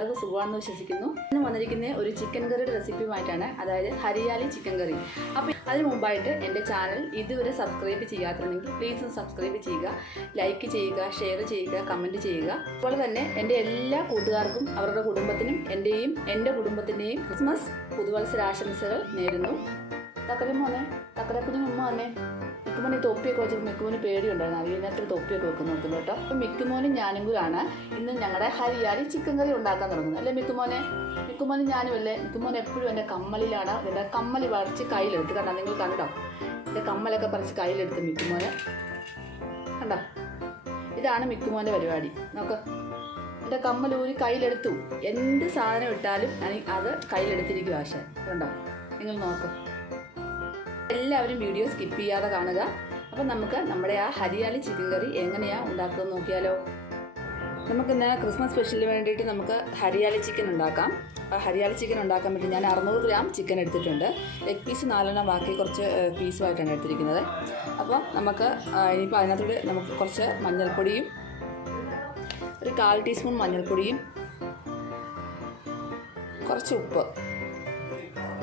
കൂട്ടുകാർക്ക് സുഖമാണെന്ന് വിശ്വസിക്കുന്നു. ഇന്ന് വന്നിരിക്കുന്ന ഒരു ചിക്കൻ കറിയുടെ റെസിപ്പിയുമായിട്ടാണ്, അതായത് ഹരിയാലി ചിക്കൻ കറി. അപ്പോൾ അതിന് മുമ്പായിട്ട് എൻ്റെ ചാനൽ ഇതുവരെ സബ്സ്ക്രൈബ് ചെയ്യാത്തുണ്ടെങ്കിൽ പ്ലീസ് ഒന്ന് സബ്സ്ക്രൈബ് ചെയ്യുക, ലൈക്ക് ചെയ്യുക, ഷെയർ ചെയ്യുക, കമൻറ്റ് ചെയ്യുക. അതുപോലെ തന്നെ എൻ്റെ എല്ലാ കൂട്ടുകാർക്കും അവരുടെ കുടുംബത്തിനും എൻ്റെ കുടുംബത്തിൻ്റെയും ക്രിസ്മസ് പുതുവത്സരാശംസകൾ നേരുന്നു. തക്കരമോനെ തക്കരക്കുഞ്ഞു ഉമ്മ വന്നേ. മിക്കുമോന് തൊപ്പിയൊക്കെ വെച്ചപ്പോൾ മിക്കുമോന് പേടിയുണ്ടായിരുന്നു. അതിനകത്ത് തൊപ്പിയൊക്കെ വെക്കുന്നു നോക്കുന്നു കേട്ടോ. അപ്പം മിക്കുമോനും ഞാനും കൂടാണ് ഇന്ന് ഞങ്ങളുടെ ഹരിയാലി ചിക്കൻ കറി ഉണ്ടാക്കാൻ തുടങ്ങുന്നത് അല്ലേ മിക്കുമോനും ഞാനും അല്ലേ. മിക്കുമോൻ എപ്പോഴും എൻ്റെ കമ്മലിലാണ്. എൻ്റെ കമ്മൽ പറിച്ച് കയ്യിലെടുത്ത് കണ്ടോ, നിങ്ങൾ കണ്ടോ എൻ്റെ കമ്മലൊക്കെ പറിച്ച് കയ്യിലെടുത്ത് മിക്കുമോന് കണ്ടോ. ഇതാണ് മിക്കുമോൻ്റെ പരിപാടി. നോക്ക്, എൻ്റെ കമ്മലൂരി കയ്യിലെടുത്തു. എന്ത് സാധനം ഇട്ടാലും അത് കയ്യിലെടുത്തിരിക്കും ആശാൻ. കണ്ടോ, നിങ്ങൾ നോക്ക്. എല്ലാവരും വീഡിയോ സ്കിപ്പ് ചെയ്യാതെ കാണുക. അപ്പം നമുക്ക് നമ്മുടെ ആ ഹരിയാലി ചിക്കൻ കറി എങ്ങനെയാണ് ഉണ്ടാക്കുന്നത് നോക്കിയാലോ. നമുക്കിന്ന് ക്രിസ്മസ് സ്പെഷ്യലിന് വേണ്ടിയിട്ട് നമുക്ക് ഹരിയാലി ചിക്കൻ ഉണ്ടാക്കാം. ഹരിയാലി ചിക്കൻ ഉണ്ടാക്കാൻ വേണ്ടി ഞാൻ 600 ഗ്രാം ചിക്കൻ എടുത്തിട്ടുണ്ട്. ലെഗ് പീസ് 4 ബാക്കി കുറച്ച് പീസുമായിട്ടാണ് എടുത്തിരിക്കുന്നത്. അപ്പോൾ നമുക്ക് ഇനിയിപ്പോൾ അതിനകത്തോട് നമുക്ക് കുറച്ച് മഞ്ഞൾപ്പൊടിയും ഒരു 1/4 ടീസ്പൂൺ മഞ്ഞൾപ്പൊടിയും കുറച്ച് ഉപ്പ്,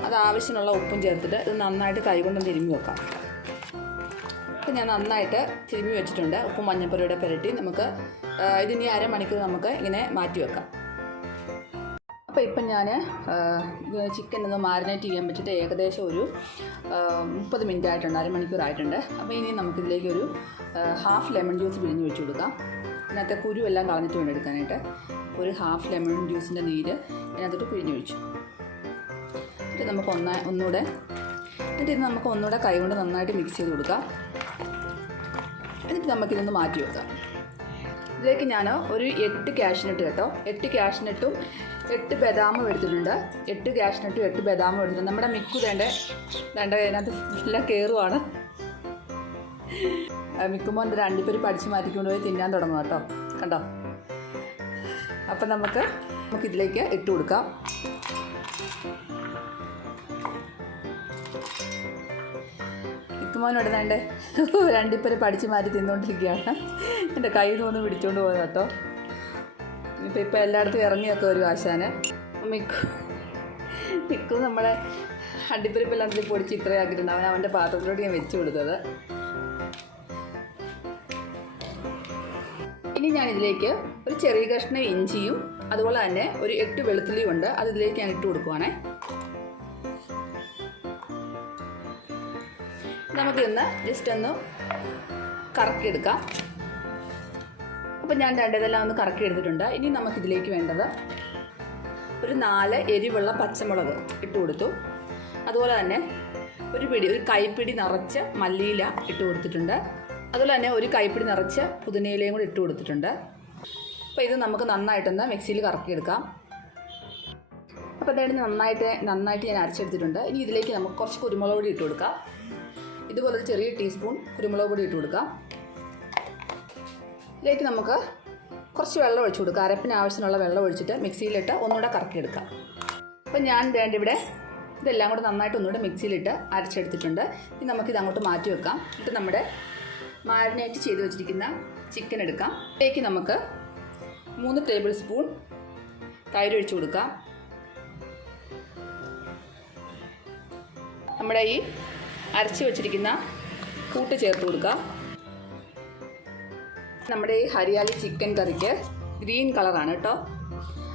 അത് ആവശ്യമുള്ള ഉപ്പും ചേർത്തിട്ട് ഇത് നന്നായിട്ട് കൈകൊണ്ടൊന്ന് തിരുമ്മി വെക്കാം. അപ്പോൾ ഞാൻ നന്നായിട്ട് തിരുമ്മി വെച്ചിട്ടുണ്ട്. ഉപ്പും മഞ്ഞൾപ്പൊടിയുടെ പുരട്ടി നമുക്ക് ഇതിനി അരമണിക്കൂർ നമുക്ക് ഇങ്ങനെ മാറ്റി വെക്കാം. അപ്പോൾ ഇപ്പം ഞാൻ ചിക്കൻ ഒന്ന് മാരിനേറ്റ് ചെയ്യാൻ വെച്ചിട്ട് ഏകദേശം ഒരു 30 മിനിറ്റ് ആയിട്ടുണ്ട്, അരമണിക്കൂറായിട്ടുണ്ട്. അപ്പോൾ ഇനി നമുക്കിതിലേക്ക് ഒരു ഹാഫ് ലെമൺ ജ്യൂസ് പിഴിഞ്ഞ് വെച്ച് കൊടുക്കാം. ഇതിനകത്തെ കുരുവെല്ലാം കളഞ്ഞിട്ട് വേണം എടുക്കാനായിട്ട്. ഒരു ഹാഫ് ലെമൺ ജ്യൂസിൻ്റെ നീര് ഇതിനകത്തോട്ട് പിഴിഞ്ഞ് ഒഴിച്ചു. എന്നിട്ട് നമുക്ക് ഒന്നുകൂടെ കൈകൊണ്ട് നന്നായിട്ട് മിക്സ് ചെയ്ത് കൊടുക്കാം. എന്നിട്ട് നമുക്കിതൊന്ന് മാറ്റി വെക്കാം. ഇതിലേക്ക് ഞാൻ ഒരു 8 കാഷ്നട്ട് കേട്ടോ, 8 കാഷ്നട്ടും 8 ബദാമും എടുത്തിട്ടുണ്ട്. 8 കാഷ്നട്ടും 8 ബദാമും എടുത്തിട്ടുണ്ട്. നമ്മുടെ മിക്കു അതിനകത്ത് എല്ലാം കയറുവാണ്. മിക്കുമ്പോൾ എന്തൊരു അണ്ടിപ്പരിപ്പ് അടിച്ച് മാറ്റിക്കൊണ്ട് പോയി തിന്നാൻ തുടങ്ങും കേട്ടോ, കണ്ടോ. അപ്പം നമുക്കിതിലേക്ക് ഇട്ട് കൊടുക്കാം. മിക്കുമോനോട് വേണ്ടേ രണ്ടിപ്പരിപ്പ് അടിച്ച് മാറ്റി തിന്നുകൊണ്ടിരിക്കുകയാണ്. എൻ്റെ കയ്യിൽ നിന്ന് പിടിച്ചുകൊണ്ട് പോയത് കേട്ടോ. ഇപ്പം എല്ലായിടത്തും ഇറങ്ങിയൊക്കെ ഒരു ആശാന്. മിക്കു നമ്മളെ അണ്ടിപ്പരിപ്പെല്ലാം പൊടിച്ച് ഇത്രയാക്കിയിട്ടുണ്ട്. അവൻ്റെ പാത്രത്തിലോട്ട് ഞാൻ വെച്ച് കൊടുത്തത്. ഇനി ഞാനിതിലേക്ക് ഒരു ചെറിയ കഷ്ണം ഇഞ്ചിയും അതുപോലെ തന്നെ ഒരു 8 വെളുത്തുള്ളിയും ഉണ്ട്, അത് ഇതിലേക്ക് ഞാൻ ഇട്ട് കൊടുക്കുവാണേ. നമുക്കിന്ന് ജസ്റ്റ് ഒന്ന് കറക്കിയെടുക്കാം. അപ്പോൾ ഞാൻ ഇതെല്ലാം ഒന്ന് കറക്കി എടുത്തിട്ടുണ്ട്. ഇനി നമുക്കിതിലേക്ക് വേണ്ടത് ഒരു 4 എരിവുള്ള പച്ചമുളക് ഇട്ട് കൊടുത്തു. അതുപോലെ തന്നെ ഒരു കൈപ്പിടി നിറച്ച് മല്ലിയില ഇട്ട് കൊടുത്തിട്ടുണ്ട്. അതുപോലെ തന്നെ ഒരു കൈപ്പിടി നിറച്ച് പുതിനയിലയും കൂടി ഇട്ട് കൊടുത്തിട്ടുണ്ട്. അപ്പോൾ ഇത് നമുക്ക് നന്നായിട്ടൊന്ന് മിക്സിയിൽ കറക്കിയെടുക്കാം. അപ്പോൾ അതായത് നന്നായിട്ട് ഞാൻ അരച്ചെടുത്തിട്ടുണ്ട്. ഇനി ഇതിലേക്ക് നമുക്ക് കുറച്ച് കുരുമുളക് പൊടി ഇട്ട് കൊടുക്കാം. ഇതുപോലെ ഒരു ചെറിയ ടീസ്പൂൺ കുരുമുളക് പൊടി ഇട്ട് കൊടുക്കാം. ഇതിലേക്ക് നമുക്ക് കുറച്ച് വെള്ളം ഒഴിച്ചു കൊടുക്കാം. അരപ്പിന് ആവശ്യമുള്ള വെള്ളം ഒഴിച്ചിട്ട് മിക്സിയിലിട്ട് ഒന്നുകൂടെ കറക്കിയെടുക്കാം. അപ്പോൾ ഞാൻ ഇവിടെ ഇതെല്ലാം കൂടെ നന്നായിട്ട് ഒന്നുകൂടെ മിക്സിയിലിട്ട് അരച്ചെടുത്തിട്ടുണ്ട്. ഇനി നമുക്കിത് അങ്ങോട്ട് മാറ്റി വെക്കാം. എന്നിട്ട് നമ്മുടെ മാരിനേറ്റ് ചെയ്ത് വെച്ചിരിക്കുന്ന ചിക്കൻ എടുക്കാം. ഇതിലേക്ക് നമുക്ക് 3 ടേബിൾ സ്പൂൺ തൈര് ഒഴിച്ചു കൊടുക്കാം. നമ്മുടെ ഈ അരച്ച് വെച്ചിരിക്കുന്ന കൂട്ട് ചേർത്ത് കൊടുക്കാം. നമ്മുടെ ഈ ഹരിയാലി ചിക്കൻ കറിക്ക് ഗ്രീൻ കളറാണ് കേട്ടോ.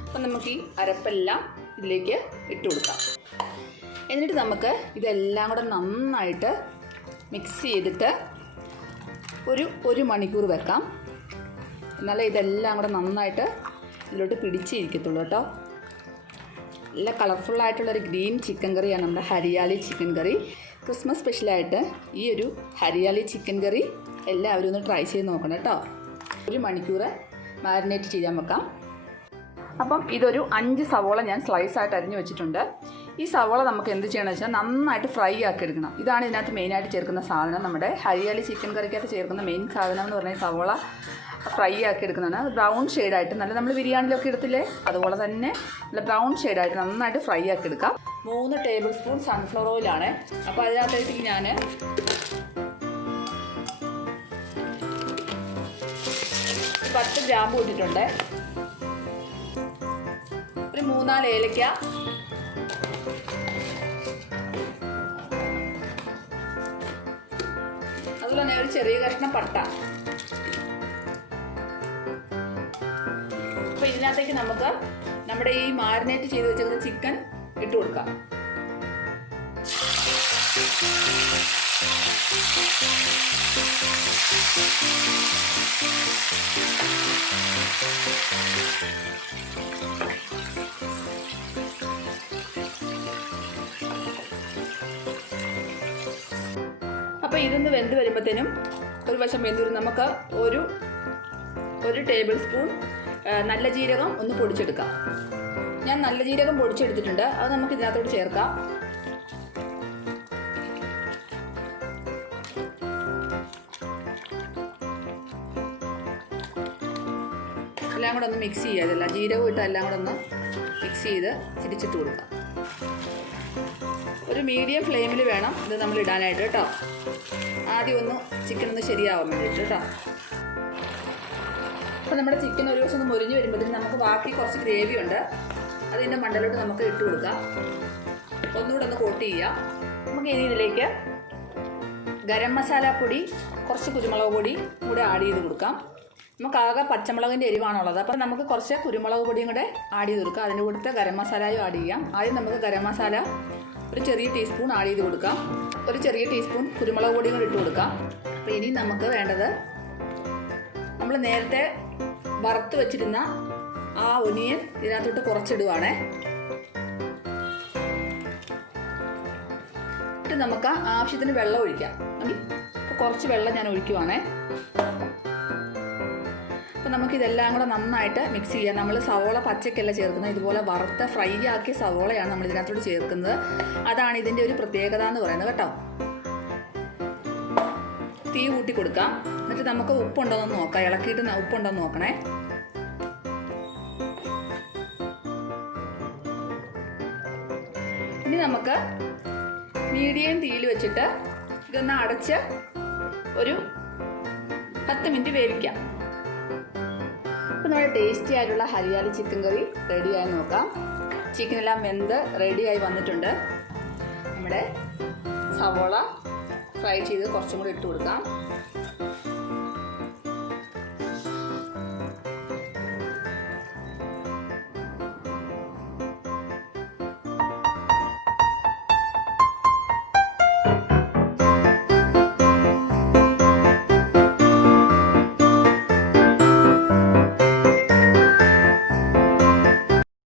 അപ്പം നമുക്ക് ഈ അരപ്പെല്ലാം ഇതിലേക്ക് ഇട്ട് കൊടുക്കാം. എന്നിട്ട് നമുക്ക് ഇതെല്ലാം കൂടെ നന്നായിട്ട് മിക്സ് ചെയ്തിട്ട് ഒരു മണിക്കൂർ വെക്കാം. എന്നാലേ ഇതെല്ലാം കൂടെ നന്നായിട്ട് ഇതിലോട്ട് പിടിച്ചിരിക്കത്തുള്ളൂ കേട്ടോ. നല്ല കളർഫുള്ളായിട്ടുള്ളൊരു ഗ്രീൻ ചിക്കൻ കറിയാണ് നമ്മുടെ ഹരിയാലി ചിക്കൻ കറി. ക്രിസ്മസ് സ്പെഷ്യലായിട്ട് ഈ ഒരു ഹരിയാലി ചിക്കൻ കറി എല്ലാവരും ഒന്ന് ട്രൈ ചെയ്ത് നോക്കണം കേട്ടോ. 1 മണിക്കൂർ മാരിനേറ്റ് ചെയ്യാൻ വെക്കാം. അപ്പം ഇതൊരു 5 സവോള ഞാൻ സ്ലൈസായിട്ട് അരിഞ്ഞ് വെച്ചിട്ടുണ്ട്. ഈ സവോള നമുക്ക് എന്ത് ചെയ്യണമെന്ന് വെച്ചാൽ നന്നായിട്ട് ഫ്രൈ ആക്കി എടുക്കണം. ഇതാണ് ഇതിനകത്ത് മെയിനായിട്ട് ചേർക്കുന്ന സാധനം. നമ്മുടെ ഹരിയാലി ചിക്കൻ കറിക്കകത്ത് ചേർക്കുന്ന മെയിൻ സാധനം എന്ന് പറഞ്ഞാൽ സവോള ഫ്രൈ ആക്കി എടുക്കുന്നതാണ്. ബ്രൗൺ ഷെയ്ഡായിട്ട് നല്ല നമ്മൾ ബിരിയാണിയിലൊക്കെ എടുത്തില്ലേ അതുപോലെ തന്നെ നല്ല ബ്രൗൺ ഷെയ്ഡായിട്ട് നന്നായിട്ട് ഫ്രൈ ആക്കി എടുക്കാം. 3 ടേബിൾ സ്പൂൺ സൺഫ്ലവർ ഓയിലാണ്. അപ്പോൾ അതിനകത്തേക്ക് ഞാൻ 10 ഗ്രാമ്പു ഇട്ടിട്ടുണ്ട്. ഒരു 3-4 ഏലക്ക, അതുപോലെ തന്നെ ഒരു ചെറിയ കഷ്ണം പട്ട. അപ്പോൾ ഇതിനകത്തേക്ക് നമുക്ക് നമ്മുടെ ഈ മാരിനേറ്റ് ചെയ്ത് വെച്ചിരുന്ന ചിക്കൻ ഇട്ട് കൊടുക്കാം. അപ്പോൾ ഇതൊന്ന് വെന്ത് വരുമ്പോഴത്തേനും ഒരു വശം വെന്ത് വരും. നമുക്ക് ഒരു ടേബിൾ സ്പൂൺ നല്ല ജീരകം ഒന്ന് പൊടിച്ചെടുക്കാം. ഞാൻ നല്ല ജീരകം പൊടിച്ചെടുത്തിട്ടുണ്ട്, അത് നമുക്ക് ഇതിനകത്തോട്ട് ചേർക്കാം. എല്ലാം കൂടെ ഒന്ന് മിക്സ് ചെയ്യുക. ഇതെല്ലാം ജീരകം ഇട്ട് എല്ലാം കൂടെ ഒന്ന് മിക്സ് ചെയ്ത് തിരിച്ചിട്ട് കൊടുക്കാം. ഒരു മീഡിയം ഫ്ലെയിമിൽ വേണം ഇത് നമ്മൾ ഇടാനായിട്ട് കേട്ടോ. ആദ്യം ഒന്ന് ചിക്കൻ ഒന്ന് ശരിയാവാൻ വേണ്ടിയിട്ട് കേട്ടോ. അപ്പോൾ നമ്മുടെ ചിക്കൻ ഒരു ദിവസം ഒന്ന് മുരിഞ്ഞ് വരുമ്പോഴത്തേക്കും നമുക്ക് ബാക്കി കുറച്ച് ഗ്രേവി ഉണ്ട്, അതിൻ്റെ മണ്ടലോട്ട് നമുക്ക് ഇട്ട് കൊടുക്കാം. ഒന്നുകൂടെ ഒന്ന് കോട്ട് ചെയ്യാം. നമുക്ക് ഇനി ഇതിലേക്ക് ഗരം മസാല പൊടി, കുറച്ച് കുരുമുളക് പൊടി കൂടെ ആഡ് ചെയ്ത് കൊടുക്കാം. നമുക്ക് ആകെ പച്ചമുളകിൻ്റെ എരിവാണുള്ളത്, അപ്പോൾ നമുക്ക് കുറച്ച് കുരുമുളക് പൊടിയും കൂടെ ആഡ് ചെയ്ത് കൊടുക്കാം. അതിൻ്റെ കൂടെ ഗരം മസാലയും ആഡ് ചെയ്യാം. ആദ്യം നമുക്ക് ഗരം മസാല ഒരു ചെറിയ ടീസ്പൂൺ ആഡ് ചെയ്ത് കൊടുക്കാം. ഒരു ചെറിയ ടീസ്പൂൺ കുരുമുളക് പൊടിയും കൂടി ഇട്ട് കൊടുക്കാം. അപ്പോൾ ഇനി നമുക്ക് വേണ്ടത് നമ്മൾ നേരത്തെ വറുത്ത് വെച്ചിരുന്ന ആ ഒനിയൻ ഇതിനകത്തോട്ട് കുറച്ചിടുവാണേ. എന്നിട്ട് നമുക്ക് ആവശ്യത്തിന് വെള്ളം ഒഴിക്കാം. അപ്പോൾ കുറച്ച് വെള്ളം ഞാൻ ഒഴിക്കുവാണേ. അപ്പോൾ നമുക്കിതെല്ലാം കൂടെ നന്നായിട്ട് മിക്സ് ചെയ്യാം. നമ്മൾ സവോള പച്ചക്കല്ല ചേർക്കുന്നത്, ഇതുപോലെ വറുത്ത ഫ്രൈ ആക്കിയ സവോളയാണ് നമ്മൾ ഇതിനകത്തോട്ട് ചേർക്കുന്നത്. അതാണ് ഇതിൻ്റെ ഒരു പ്രത്യേകത എന്ന് പറയുന്നത് കേട്ടോ. തീ കൂട്ടി കൊടുക്കാം. എന്നിട്ട് നമുക്ക് ഉപ്പുണ്ടോയെന്ന് നോക്കാം. ഇളക്കിയിട്ട് ഉപ്പുണ്ടോയെന്ന് നോക്കണേ. ഇനി നമുക്ക് മീഡിയം തീയിൽ വെച്ചിട്ട് ഇതൊന്ന് അടച്ച് ഒരു 10 മിനിറ്റ് വേവിക്കാം. അപ്പോൾ നമ്മുടെ ടേസ്റ്റി ആയിട്ടുള്ള ഹരിയാലി ചിക്കൻ കറി റെഡിയായി നോക്കാം. ചിക്കനെല്ലാം വെന്ത് റെഡിയായി വന്നിട്ടുണ്ട്. നമ്മുടെ സവോള ഫ്രൈ ചെയ്ത് കുറച്ചും കൂടി ഇട്ട് കൊടുക്കാം.